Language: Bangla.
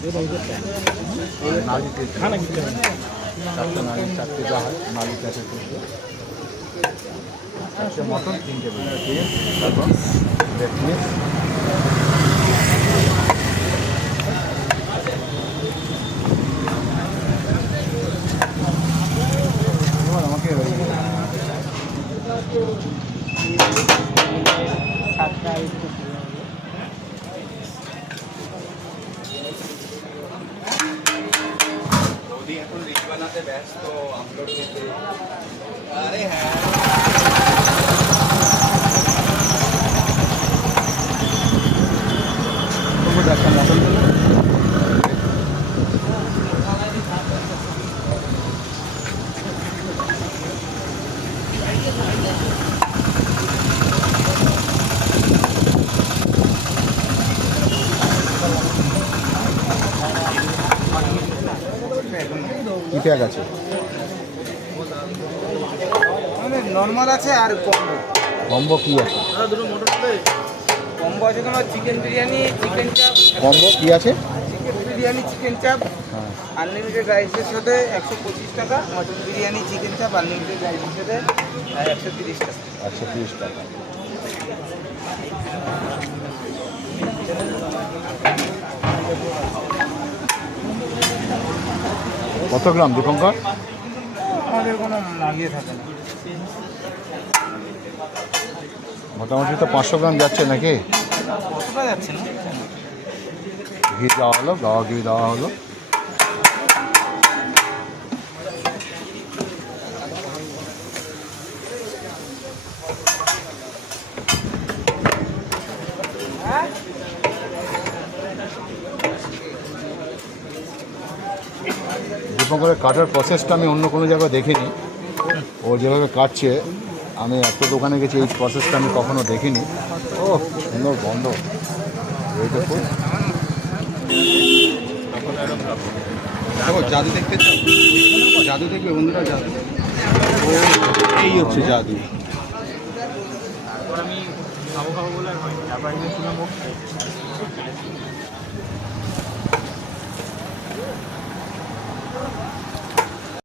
নালিতে চারটে নালি চারটে যা হয় তিনটে চারটে দিয়ে তারপর আমাকে বানাতে ব্যস্ত আপলোড দিতে আরে হ্যাঁ তবু কি প্যাক আছে। মানে নর্মাল আছে আর কম্বো। কম্বো কি আছে? কম্বো আছে তোমার chicken biryani chicken chaap. Combo কি আছে? চিকেন বিরিয়ানি চিকেন চাপ। হ্যাঁ। আনলিমিটেড রাইসের সাথে একশো পঁচিশ টাকা mutton biryani chicken chaap unlimited রাইসের সাথে একশো তিরিশ টাকা। একশো তিরিশ টাকা। কত গ্রাম দীপঙ্কর? আমাদের কোনো লাগিয়ে থাকে না। মোটামুটি তো পাঁচশো গ্রাম যাচ্ছে নাকি? কতটা যাচ্ছে না। ঘি দেওয়া হলো গাওয়া ঘি দেওয়া হলো। দীপঙ্করের কাটার প্রসেসটা আমি অন্য কোনো জায়গায় দেখিনি। ও যেভাবে কাটছে আমি এত দোকানে গেছি এই প্রসেসটা আমি কখনো দেখিনি। ও সুন্দর বন্ধ এই দেখো জাদু দেখতে জাদু দেখবে বন্ধুরা জাদু। ও এই হচ্ছে জাদু। আমি খাব খাব বলে আর হয় তারপর